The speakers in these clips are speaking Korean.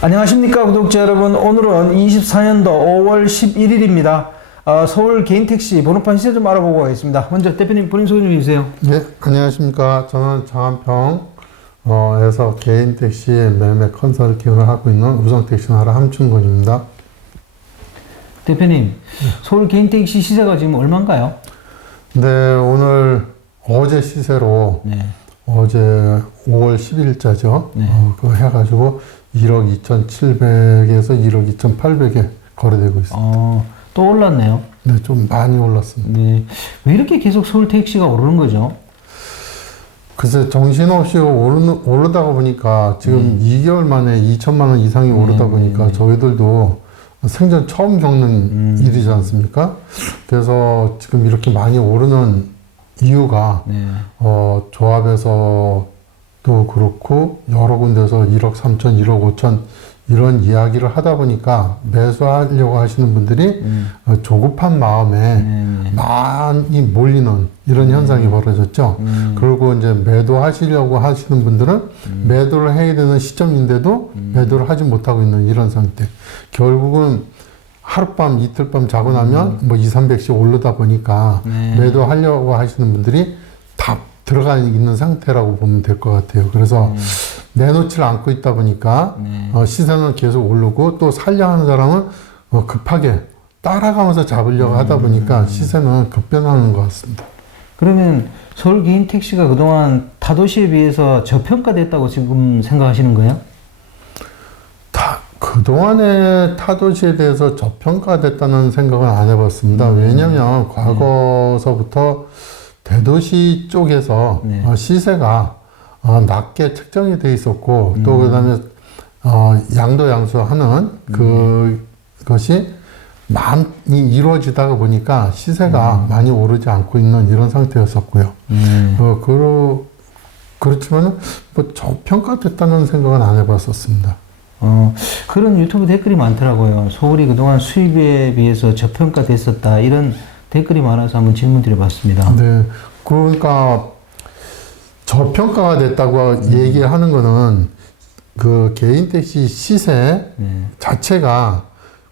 안녕하십니까 구독자 여러분. 오늘은 24년도 5월 11일입니다. 서울 개인택시 번호판 시세 좀 알아보고 가겠습니다. 먼저 대표님 본인 소개 좀 해주세요. 네, 안녕하십니까. 저는 장안평에서 개인택시 매매 컨설팅을 하고 있는 우성택시나라 함춘곤입니다. 대표님, 서울 개인택시 시세가 지금 얼마인가요? 네, 오늘 어제 시세로 어제 5월 10일자죠. 그거 해가지고 1억 2,700에서 1억 2,800에 거래되고 있습니다. 또 올랐네요. 네, 좀 많이 올랐습니다. 네. 왜 이렇게 계속 서울 택시가 오르는 거죠? 글쎄, 정신없이 오르다가 보니까 지금 2개월 만에 2천만 원 이상이 오르다 보니까 저희들도 생전 처음 겪는 일이지 않습니까? 그래서 지금 이렇게 많이 오르는 이유가 조합에서도 그렇고 여러 군데서 1억 3천, 1억 5천 이런 이야기를 하다 보니까 매수하려고 하시는 분들이 조급한 마음에 많이 몰리는 이런 현상이 벌어졌죠. 그리고 이제 매도하시려고 하시는 분들은 매도를 해야 되는 시점인데도 매도를 하지 못하고 있는 이런 상태. 결국은 하룻밤, 이틀밤 자고 나면 뭐 2, 300씩 오르다 보니까 매도하려고 하시는 분들이 다 들어가 있는 상태라고 보면 될 것 같아요. 그래서 내놓지를 않고 있다 보니까 시세는 계속 오르고 또 살려 하는 사람은 급하게 따라가면서 잡으려고 하다 보니까 시세는 급변하는 것 같습니다. 그러면 서울 개인택시가 그동안 타도시에 비해서 저평가됐다고 지금 생각하시는 거예요? 그동안의 타도시에 대해서 저평가됐다는 생각은 안 해봤습니다. 왜냐면 과거서부터 대도시 쪽에서 시세가 낮게 책정이 돼 있었고 또 그다음에 양도양수하는 그것이 많이 이루어지다가 보니까 시세가 많이 오르지 않고 있는 이런 상태였었고요. 그렇지만 뭐 저평가됐다는 생각은 안 해봤었습니다. 그런 유튜브 댓글이 많더라고요. 서울이 그동안 수입에 비해서 저평가됐었다 이런 댓글이 많아서 한번 질문 드려봤습니다. 네, 그러니까 저평가가 됐다고 얘기하는 거는 그 개인택시 시세 자체가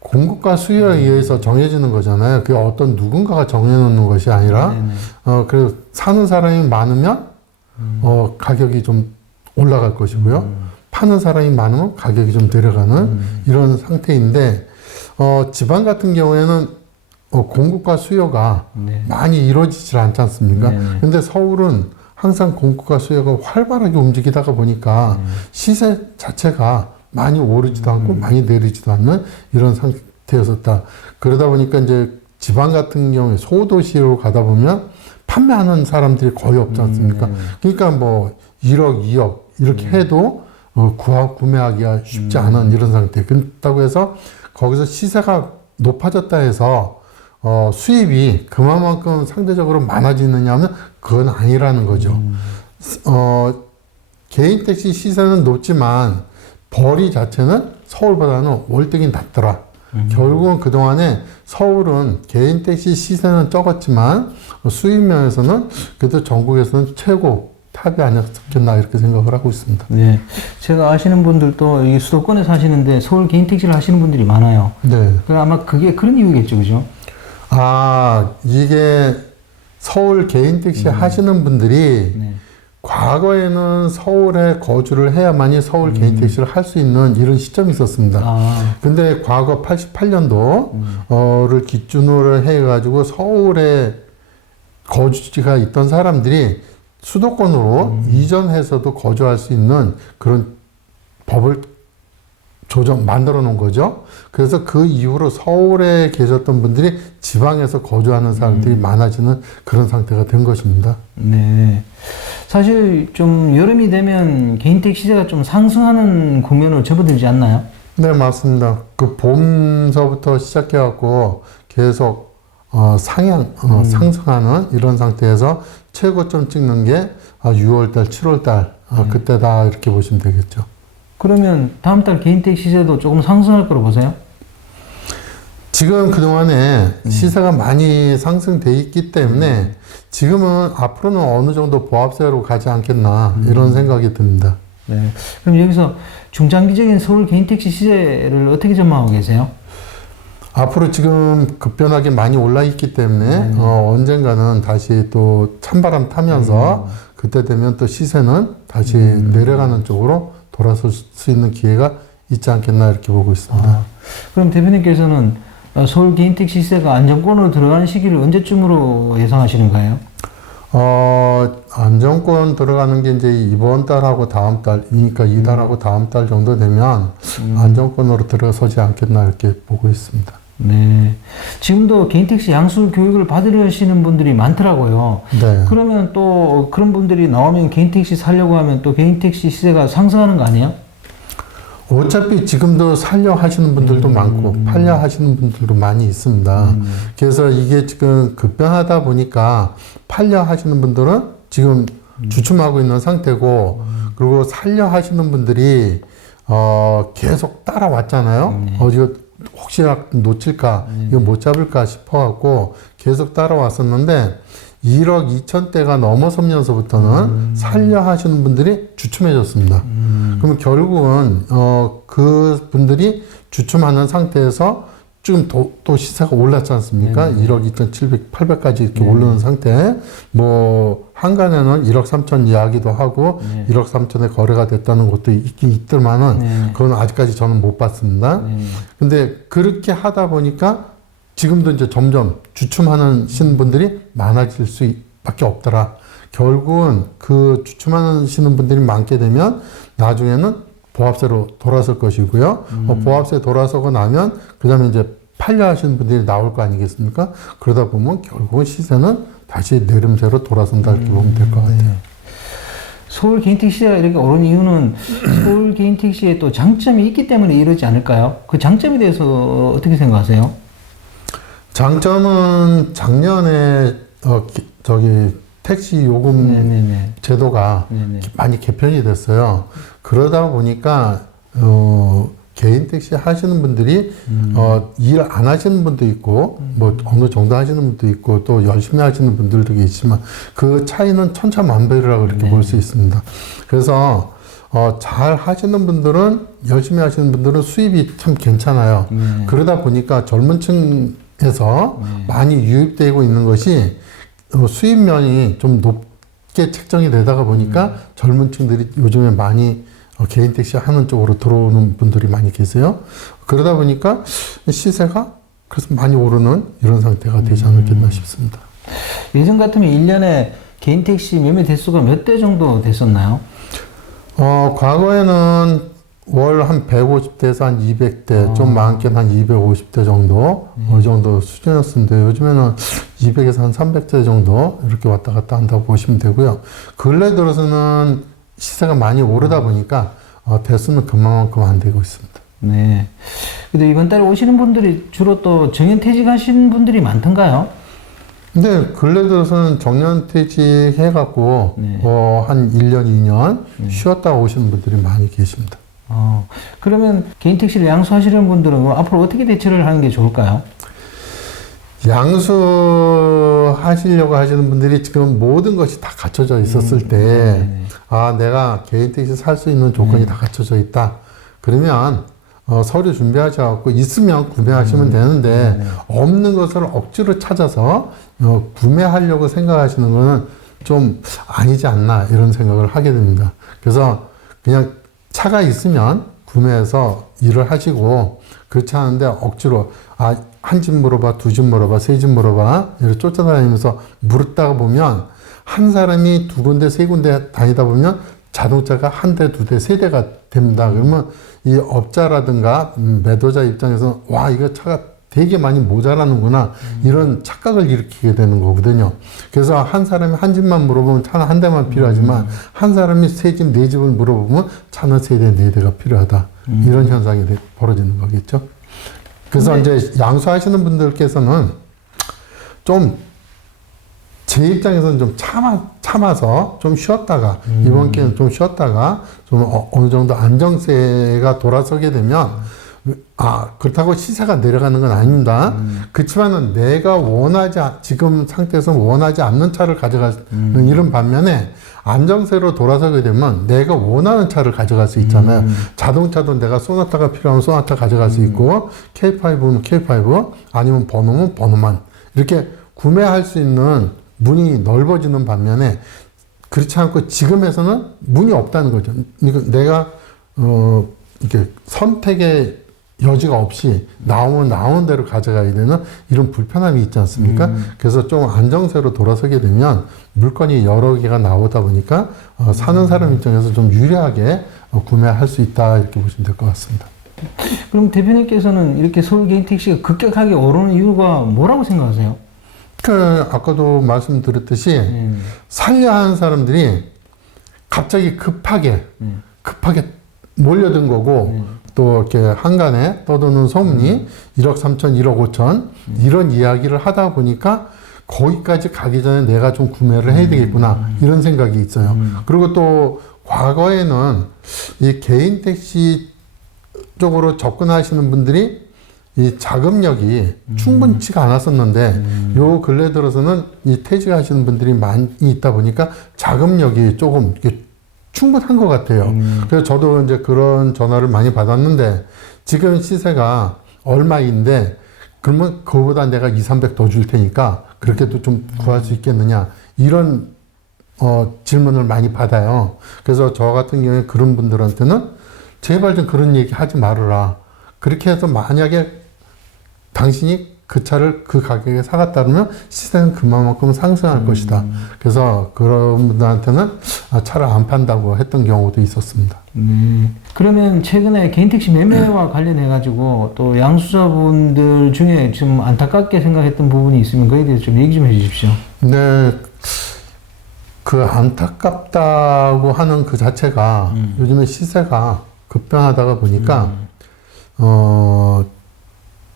공급과 수요에 의해서 정해지는 거잖아요. 그게 어떤 누군가가 정해놓는 것이 아니라 그래서 사는 사람이 많으면 가격이 좀 올라갈 것이고요. 파는 사람이 많으면 가격이 좀 내려가는 이런 상태인데 지방 같은 경우에는 공급과 수요가 많이 이루어지질 않지 않습니까? 근데 서울은 항상 공급과 수요가 활발하게 움직이다가 보니까 시세 자체가 많이 오르지도 않고 많이 내리지도 않는 이런 상태였었다. 그러다 보니까 이제 지방 같은 경우에 소도시로 가다 보면 판매하는 사람들이 거의 없지 않습니까? 그러니까 뭐 1억, 2억 이렇게 해도 구매하기가 쉽지 않은 이런 상태. 그렇다고 해서 거기서 시세가 높아졌다 해서 수입이 그만큼 상대적으로 많아지느냐 하면 그건 아니라는 거죠. 개인택시 시세는 높지만 벌이 자체는 서울보다는 월등히 낮더라. 결국은 그동안에 서울은 개인택시 시세는 적었지만 수입 면에서는 그래도 전국에서는 최고 탑이 아니었겠나 이렇게 생각을 하고 있습니다. 네, 제가 아시는 분들도 이 수도권에 사시는데 서울 개인택시를 하시는 분들이 많아요. 네. 아마 그게 그런 이유겠죠, 그죠? 이게 서울 개인택시 하시는 분들이 과거에는 서울에 거주를 해야만이 서울 개인택시를 할 수 있는 이런 시점이 있었습니다. 근데 과거 88년도를 기준으로 해가지고 서울에 거주지가 있던 사람들이 수도권으로 이전해서도 거주할 수 있는 그런 법을 만들어 놓은 거죠. 그래서 그 이후로 서울에 계셨던 분들이 지방에서 거주하는 사람들이 많아지는 그런 상태가 된 것입니다. 네. 사실 좀 여름이 되면 개인택시 시세가 좀 상승하는 국면으로 접어들지 않나요? 네, 맞습니다. 그 봄서부터 시작해갖고 계속 상승하는 이런 상태에서 최고점 찍는 게 6월달, 7월달 그때다 이렇게 보시면 되겠죠. 그러면 다음 달 개인택시 시세도 조금 상승할 거로 보세요? 지금 그동안에 시세가 많이 상승돼 있기 때문에 지금은 앞으로는 어느 정도 보합세로 가지 않겠나 이런 생각이 듭니다. 네. 그럼 여기서 중장기적인 서울 개인택시 시세를 어떻게 전망하고 계세요? 앞으로 지금 급변하게 많이 올라 있기 때문에 언젠가는 다시 또 찬바람 타면서 그때 되면 또 시세는 다시 내려가는 쪽으로 돌아설 수 있는 기회가 있지 않겠나 이렇게 보고 있습니다. 아, 그럼 대표님께서는 서울 개인택시 시세가 안정권으로 들어가는 시기를 언제쯤으로 예상하시는가요? 안정권 들어가는 게 이제 이번 달하고 다음 달, 그러니까 이달하고 다음 달 정도 되면 안정권으로 들어서지 않겠나 이렇게 보고 있습니다. 네. 지금도 개인택시 양수 교육을 받으시는 분들이 많더라고요. 네. 그러면 또 그런 분들이 나오면 개인택시 사려고 하면 또 개인택시 시세가 상승하는 거 아니에요? 어차피 지금도 살려 하시는 분들도 많고 팔려 하시는 분들도 많이 있습니다. 그래서 이게 지금 급변하다 보니까 팔려 하시는 분들은 지금 주춤하고 있는 상태고 그리고 살려 하시는 분들이 계속 따라왔잖아요. 이거 혹시나 놓칠까 이거 못 잡을까 싶어갖고 계속 따라왔었는데 1억 2천대가 넘어서면서부터는 살려 하시는 분들이 주춤해졌습니다. 그러면 결국은 그 분들이 주춤하는 상태에서 지금 또 시세가 올랐지 않습니까? 1억 2,700, 800까지 이렇게 오르는 상태. 뭐 한간에는 1억 3천 이야기도 하고 1억 3천에 거래가 됐다는 것도 있긴 있더만은 그건 아직까지 저는 못 봤습니다. 근데 그렇게 하다 보니까 지금도 이제 점점 주춤하는 분들이 많아질 수밖에 없더라. 결국은 그 주춤하시는 분들이 많게 되면 나중에는 보합세로 돌아설 것이고요. 보합세 돌아서고 나면 그 다음에 이제 팔려 하시는 분들이 나올 거 아니겠습니까? 그러다 보면 결국은 시세는 다시 내림세로 돌아선다 이렇게 보면 될 것 같아요. 네. 서울 개인택시가 이렇게 오른 이유는 서울 개인택시에 또 장점이 있기 때문에 이러지 않을까요? 그 장점에 대해서 어떻게 생각하세요? 장점은 작년에 택시 요금 제도가 많이 개편이 됐어요. 그러다 보니까 개인 택시 하시는 분들이 일 안 하시는 분도 있고 뭐 어느 정도 하시는 분도 있고 또 열심히 하시는 분들도 있지만 그 차이는 천차만별이라고 그렇게 볼 수 있습니다. 그래서 잘 하시는 분들은 열심히 하시는 분들은 수입이 참 괜찮아요. 그러다 보니까 젊은 층에서 많이 유입되고 있는 것이 수입면이 좀 높게 책정이 되다가 보니까 젊은 층들이 요즘에 많이 개인 택시 하는 쪽으로 들어오는 분들이 많이 계세요. 그러다 보니까 시세가 그래서 많이 오르는 이런 상태가 되지 않았겠나 싶습니다. 예전 같으면 1년에 개인 택시 매매 대수가 몇 대 정도 됐었나요? 과거에는 월 한 150대에서 한 200대, 좀 많게는 한 250대 정도, 그 정도 수준이었는데 요즘에는 200에서 한 300대 정도 이렇게 왔다 갔다 한다고 보시면 되고요. 근래 들어서는 시세가 많이 오르다 보니까 대수는 그만큼 안 되고 있습니다. 네. 근데 이번 달에 오시는 분들이 주로 또 정년퇴직하신 분들이 많던가요? 근데 근래 들어서는 정년퇴직 해갖고 한 1년, 2년 쉬었다가 오시는 분들이 많이 계십니다. 그러면 개인 택시를 양수하시는 분들은 뭐 앞으로 어떻게 대처를 하는 게 좋을까요? 양수하시려고 하시는 분들이 지금 모든 것이 다 갖춰져 있었을 때, 내가 개인 택시 살 수 있는 조건이 다 갖춰져 있다. 그러면 서류 준비하셔갖고 있으면 구매하시면 되는데 없는 것을 억지로 찾아서 구매하려고 생각하시는 거는 좀 아니지 않나 이런 생각을 하게 됩니다. 그래서 그냥 차가 있으면 구매해서 일을 하시고 그렇지 않은데 억지로 한 집 물어봐, 두 집 물어봐, 세 집 물어봐 이렇게 쫓아다니면서 물었다가 보면 한 사람이 두 군데, 세 군데 다니다 보면 자동차가 한 대, 두 대, 세 대가 됩니다. 그러면 이 업자라든가 매도자 입장에서 와 이거 차가 되게 많이 모자라는구나 이런 착각을 일으키게 되는 거거든요. 그래서 한 사람이 한 집만 물어보면 차는 한 대만 필요하지만 한 사람이 세 집, 네 집을 물어보면 차는 세 대, 네 대가 필요하다. 이런 현상이 벌어지는 거겠죠. 그래서 이제 양수하시는 분들께서는 좀 제 입장에서는 좀 참아서 좀 쉬었다가 이번 기회는 좀 쉬었다가 좀 어느 정도 안정세가 돌아서게 되면 그렇다고 시세가 내려가는 건 아닙니다. 그렇지만은 내가 지금 상태에서 원하지 않는 차를 가져가는 이런 반면에 안정세로 돌아서게 되면 내가 원하는 차를 가져갈 수 있잖아요. 자동차도 내가 소나타가 필요하면 소나타 가져갈 수 있고, K5면 K5, 아니면 번호면 번호만. 이렇게 구매할 수 있는 문이 넓어지는 반면에, 그렇지 않고 지금에서는 문이 없다는 거죠. 그러니까 내가, 이렇게 선택의 여지가 없이 나오는 대로 가져가야 되는 이런 불편함이 있지 않습니까? 그래서 좀 안정세로 돌아서게 되면 물건이 여러 개가 나오다 보니까 사는 사람 입장에서 좀 유리하게 구매할 수 있다, 이렇게 보시면 될 것 같습니다. 그럼 대표님께서는 이렇게 서울 개인 택시가 급격하게 오르는 이유가 뭐라고 생각하세요? 아까도 말씀드렸듯이 살려 하는 사람들이 갑자기 급하게 몰려든 거고, 또 이렇게 한간에 떠도는 소문이 1억 3천, 1억 5천 이런 이야기를 하다 보니까 거기까지 가기 전에 내가 좀 구매를 해야 되겠구나, 이런 생각이 있어요. 그리고 또 과거에는 이 개인 택시 쪽으로 접근하시는 분들이 이 자금력이 충분치가 않았었는데, 요 근래 들어서는 이 퇴직하시는 분들이 많이 있다 보니까 자금력이 조금 이렇게 충분한 것 같아요. 그래서 저도 이제 그런 전화를 많이 받았는데, 지금 시세가 얼마인데, 그러면 그거보다 내가 200, 300 더 줄 테니까 그렇게도 좀 구할 수 있겠느냐, 이런 질문을 많이 받아요. 그래서 저 같은 경우에 그런 분들한테는 제발 좀 그런 얘기 하지 말아라. 그렇게 해서 만약에 당신이 그 차를 그 가격에 사갔다 그러면 시세는 그만큼 상승할 것이다. 그래서 그런 분들한테는 차를 안 판다고 했던 경우도 있었습니다. 그러면 최근에 개인택시 매매와 관련해가지고 또 양수자분들 중에 좀 안타깝게 생각했던 부분이 있으면 그에 대해서 좀 얘기 좀 해주십시오. 네. 그 안타깝다고 하는 그 자체가 요즘에 시세가 급변하다가 보니까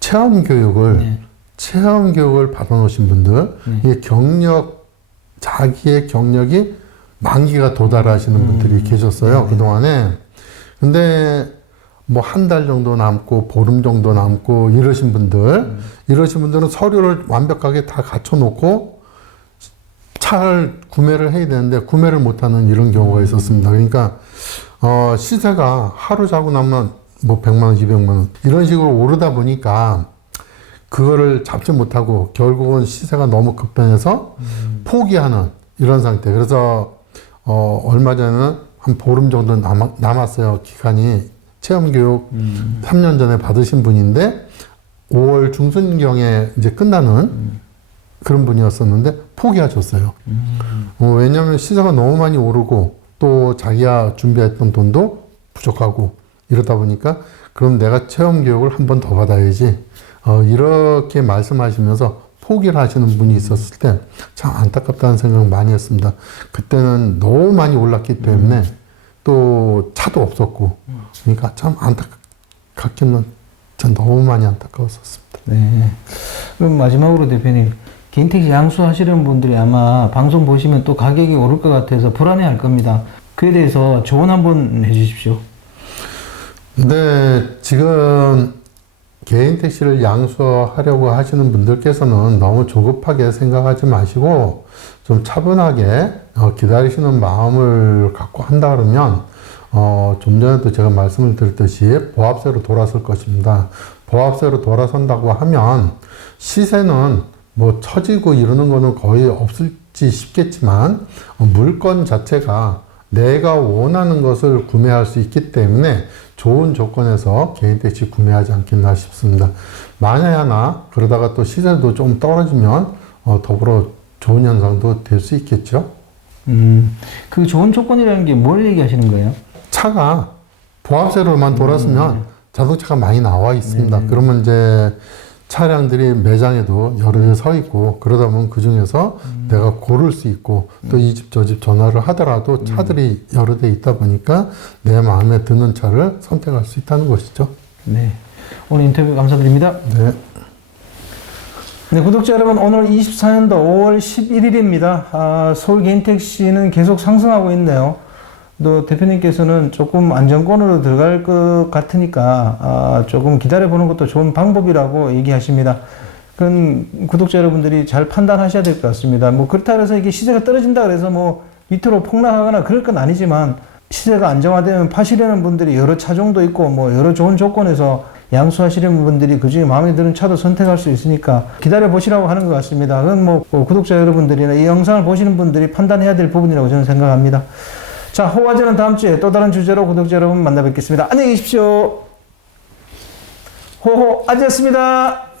체험 교육을 받아놓으신 분들, 이게 자기의 경력이 만기가 도달하시는 분들이 계셨어요, 그동안에. 근데 뭐 한 달 정도 남고, 보름 정도 남고, 이러신 분들은 서류를 완벽하게 다 갖춰놓고 차를 구매를 해야 되는데 구매를 못하는 이런 경우가 있었습니다. 그러니까, 시세가 하루 자고 나면 뭐 100만 원, 200만 원 이런 식으로 오르다 보니까 그거를 잡지 못하고 결국은 시세가 너무 급변해서 포기하는 이런 상태. 그래서 얼마 전에는 한 보름 정도 남았어요, 기간이. 체험교육 3년 전에 받으신 분인데 5월 중순경에 이제 끝나는 그런 분이었었는데 포기하셨어요. 왜냐하면 시세가 너무 많이 오르고 또 자기가 준비했던 돈도 부족하고 이러다 보니까 그럼 내가 체험 교육을 한 번 더 받아야지, 이렇게 말씀하시면서 포기를 하시는 분이 있었을 때 참 안타깝다는 생각을 많이 했습니다. 그때는 너무 많이 올랐기 때문에 또 차도 없었고, 그러니까 참 안타깝기는 전 너무 많이 안타까웠었습니다. 네. 그럼 마지막으로 대표님, 개인택시 양수하시는 분들이 아마 방송 보시면 또 가격이 오를 것 같아서 불안해할 겁니다. 그에 대해서 조언 한번 해주십시오. 네, 지금 개인 택시를 양수하려고 하시는 분들께서는 너무 조급하게 생각하지 마시고 좀 차분하게 기다리시는 마음을 갖고 한다 그러면 좀 전에도 제가 말씀을 드렸듯이 보합세로 돌아설 것입니다. 보합세로 돌아선다고 하면 시세는 뭐 처지고 이러는 거는 거의 없을지 싶겠지만 물건 자체가 내가 원하는 것을 구매할 수 있기 때문에 좋은 조건에서 개인 택시 구매하지 않겠나 싶습니다. 만에 하나 그러다가 또 시세도 좀 떨어지면 더불어 좋은 현상도 될 수 있겠죠. 그 좋은 조건이라는 게 뭘 얘기하시는 거예요? 차가 보합세로만 돌았으면 자동차가 많이 나와 있습니다. 그러면 이제 차량들이 매장에도 여러 개 서 있고 그러다 보면 그 중에서 내가 고를 수 있고 또 이 집 저 집 전화를 하더라도 차들이 여러 대 있다 보니까 내 마음에 드는 차를 선택할 수 있다는 것이죠. 네. 오늘 인터뷰 감사드립니다. 네. 네, 구독자 여러분, 오늘 24년도 5월 11일입니다. 서울 개인택시는 계속 상승하고 있네요. 또 대표님께서는 조금 안정권으로 들어갈 것 같으니까 조금 기다려보는 것도 좋은 방법이라고 얘기하십니다. 그건 구독자 여러분들이 잘 판단하셔야 될 것 같습니다. 뭐 그렇다 그래서 이게 시세가 떨어진다 그래서 뭐 밑으로 폭락하거나 그럴 건 아니지만 시세가 안정화되면 파시려는 분들이 여러 차종도 있고 뭐 여러 좋은 조건에서 양수하시려는 분들이 그중에 마음에 드는 차도 선택할 수 있으니까 기다려 보시라고 하는 것 같습니다. 그건 뭐 구독자 여러분들이나 이 영상을 보시는 분들이 판단해야 될 부분이라고 저는 생각합니다. 자, 호화제는 다음 주에 또 다른 주제로 구독자 여러분 만나 뵙겠습니다. 안녕히 계십시오. 호호 아지였습니다.